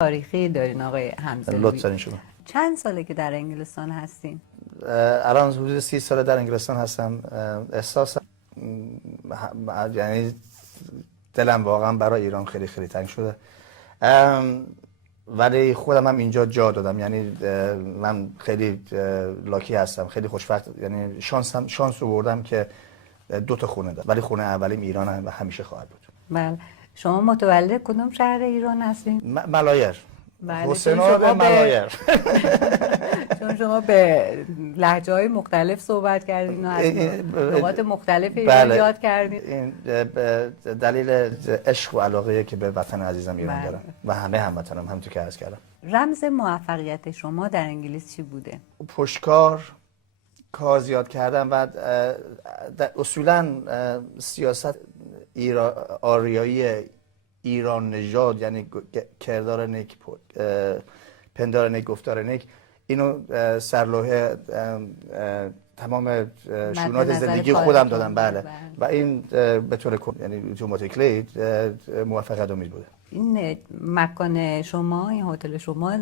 تاریخی دارین آقای حمزه‌لویی. لطفاً شما. چند ساله که در انگلستان هستین؟ الان حدود 30 ساله در انگلستان هستم. احساس یعنی دلم واقعا برای ایران خیلی خیلی تنگ شده، ولی خودم هم اینجا جا دادم. یعنی من خیلی لاکی هستم، خیلی خوشبخت، یعنی شانس رو بردم که 2 تا خونه دارم، ولی خونه اولیم ایران هم و همیشه خواهد بود. بله. شما متولد کدوم شهر ایران هستین؟ ملایر. بله. حسین آباد ملایر. چون شما به لهجه‌های مختلف صحبت کردین و از لغات مختلف ایران یاد کردین. این دلیل عشق و علاقه‌ای که به وطن عزیزم ایران دارم و همه هموطنم، همونطور که عرض کردم. رمز موفقیت شما در انگلیس چی بوده؟ پشتکار، کار زیاد کردن و اصولا سیاست آریایی ایران نژاد، یعنی کردار نیک، پندار نیک، گفتار نیک، اینو سرلوحه تمام شونات زندگی خودم دادم. بله. و این به طور یعنی اتوماتیکلی موفقیت آمیز بوده. این مکان شما، این هتل شما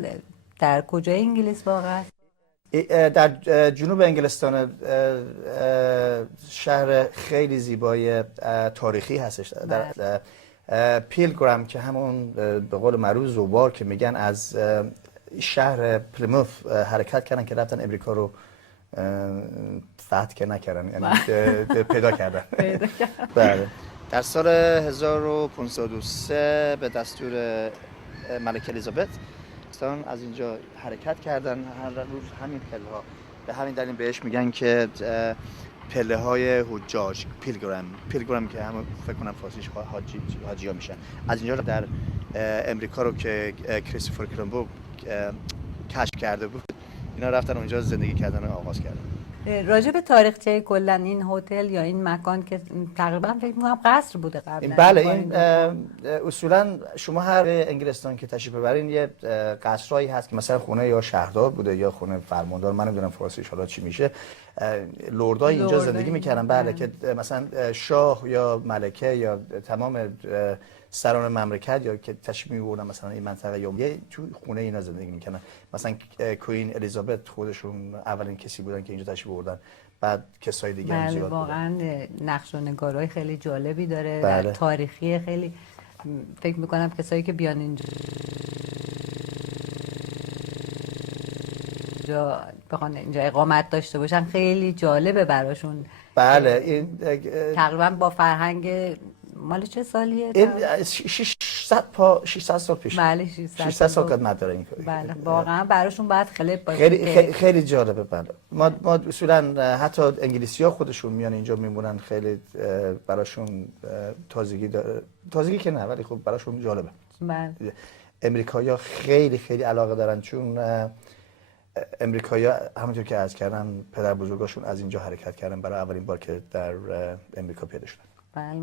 در کجای انگلیس واقع است؟ در جنوب انگلستان، شهر خیلی زیبای تاریخی هستش. در پیلگرام که همون به قول معروف زوار که میگن، از شهر پلیموث حرکت کردن که رفتن امریکا رو فتح که نکردن، یعنی پیدا کردن. بله. در سال 1503 به دستور ملکه الیزابت از اینجا حرکت کردن. هر روز همین پله ها، به همین دلیل بهش میگن که پله های حجاج، پیلگرام که همون فکر کنم فارسیش حاجی ها میشن. از اینجا در امریکا رو که کریستوفر کلمبو کشف کرده بود، اینا رفتن اونجا زندگی کردن و آغاز کردن. راجع به تاریخچه کلا این هتل یا این مکان که تقریبا فکر می‌کنم قصر بوده قبلا. بله. این اصولا شما هر انگلستان که تشریف ببرین یه قصرهایی هست که مثلا خونه یا شهردار بوده یا خونه فرماندار، من نمیدونم فارسیش حالا چی میشه، لردای اینجا زندگی میکردن. بله. که مثلا شاه یا ملکه یا تمام سران مملکت یا که تشریف می‌بردن مثلا این منطقه یا تو خونه اینا زندگی میکنن. مثلا کوئین الیزابت خودشون اولین کسی بودن که اینجا تشریف بردن، بعد کسای دیگه هم زیاد بودن. واقعا نقش و نگارهای خیلی جالبی داره. بله. تاریخی خیلی، فکر میکنم کسایی که بیان اینجا بخوان اینجا اقامت داشته باشن خیلی جالبه براشون. بله. این تقریبا با فرهنگ مال چه سالیه؟ این 600 سال پیش. بله. 600 سال قدمت داره این. بله. واقعا براشون باید خلب باشه. خیلی جالبه. بله. ما اصولا حتی انگلیسی‌ها خودشون میان اینجا میمونن، خیلی براشون تازگی داره. تازگی که نه، ولی خب براشون جالبه. بله. امریکایی‌ها خیلی خیلی علاقه دارن، چون امریکایی‌ها همونطور که عرض کردم پدر بزرگاشون از اینجا حرکت کردن برای اولین بار که در امریکا پیدا شدن. بله.